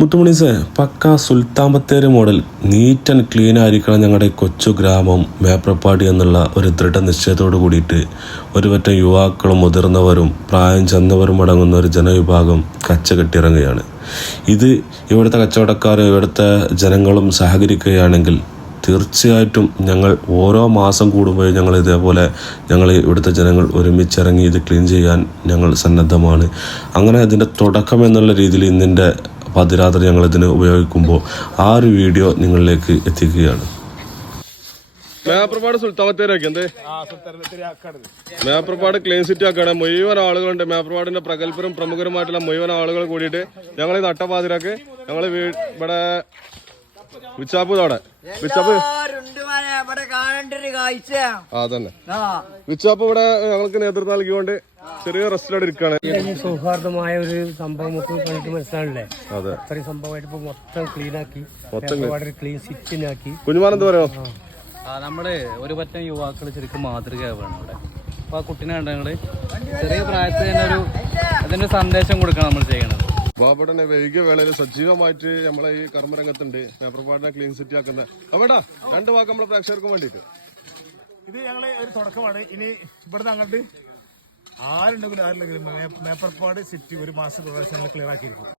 മുത്തുമണീസേ, pakka Sultan Bathery model neat and clean ആയിരിക്കണം ഞങ്ങളുടെ കൊച്ചു ഗ്രാമം മേപ്രപ്പാടി എന്നുള്ള ഒരു ദൃഢനിശ്ചയത്തോട് കൂടിയിട്ട് ഒരുപറ്റം യുവാക്കളും മുതിർന്നവരും പ്രായം ചെന്നവരും അടങ്ങുന്ന ഒരു ജനവിഭാഗം കച്ചകെട്ടിറങ്ങുകയാണ്. ഇത് ഇവിടുത്തെ കച്ചവടക്കാരും ഇവിടുത്തെ ജനങ്ങളും സഹകരിക്കുകയാണെങ്കിൽ തീർച്ചയായിട്ടും ഞങ്ങൾ ഓരോ മാസം കൂടുമ്പോഴും ഞങ്ങൾ ഇവിടുത്തെ ജനങ്ങൾ ഒരുമിച്ചിറങ്ങി ഇത് ക്ലീൻ ചെയ്യാൻ ഞങ്ങൾ സന്നദ്ധമാണ്. അങ്ങനെ ഇതിൻ്റെ തുടക്കം എന്നുള്ള രീതിയിൽ ഇന്നിൻ്റെ പാതിരാത്രി ഞങ്ങൾ ഇതിന് ഉപയോഗിക്കുമ്പോൾ ആ ഒരു വീഡിയോ നിങ്ങളിലേക്ക് എത്തിക്കുകയാണ്. മേപ്രപ്പാട് സുൽത്താൻ ബത്തേരി എന്തേ മേപ്രപ്പാട് ക്ലീൻ സിറ്റി ആക്കാണ്. മുഴുവൻ ആളുകളുണ്ട്. മേപ്രപ്പാടിന്റെ പ്രഗത്ഭരും പ്രമുഖരുമായിട്ടുള്ള മുഴുവൻ ആളുകൾ കൂടിയിട്ട് ഞങ്ങൾ ഈ നട്ടപ്പാതിരാക്ക് ഞങ്ങൾ ഇവിടെ വിച്ചാപ്പ് അതന്നെ വിച്ചാപ്പ് ഇവിടെ ഞങ്ങൾക്ക് നേതൃത്വം നൽകിക്കൊണ്ട് ചെറിയ റെസ്റ്റിലോടെ ഇരിക്കുകയാണ്. സൗഹാർദ്ദമായ ഒരു സംഭവം കണ്ടിട്ട് മനസ്സിലാവില്ലേ? അതെ, അത്രയും സംഭവമായിട്ട് ഇപ്പൊ മൊത്തം ക്ലീൻ ആക്കി, ക്ലീൻ സിറ്റിനാക്കി. കുഞ്ഞുമാൻ എന്താ പറയാ? നമ്മള് ഒരു പറ്റം യുവാക്കൾ ശരിക്കും മാതൃകയാവാണ് ഇവിടെ. അപ്പൊ ആ കുട്ടീനെ കണ്ടങ്ങള് ചെറിയ പ്രായത്തിൽ തന്നെ അതിന്റെ സന്ദേശം കൊടുക്കണം നമ്മൾ ചെയ്യണത്. ബാബടനെ വൈകിയ വേളയിൽ സജീവമായിട്ട് നമ്മളെ ഈ കർമ്മരംഗത്തുണ്ട്. മേപ്രപ്പാടിനെ ക്ലീൻ സിറ്റി ആക്കുന്ന അവിടാ 2 വാക്ക് നമ്മളെ പ്രേക്ഷകർക്ക് വേണ്ടിയിട്ട്. ഇത് ഞങ്ങള് ഒരു തുടക്കമാണ്. ഇനി ഇവിടുന്ന് അങ്ങോട്ട് ആരുണ്ടെങ്കിലും മേപ്പർപ്പാട് സിറ്റി ഒരു മാസം ക്ലിയർ ആക്കിയിരിക്കും.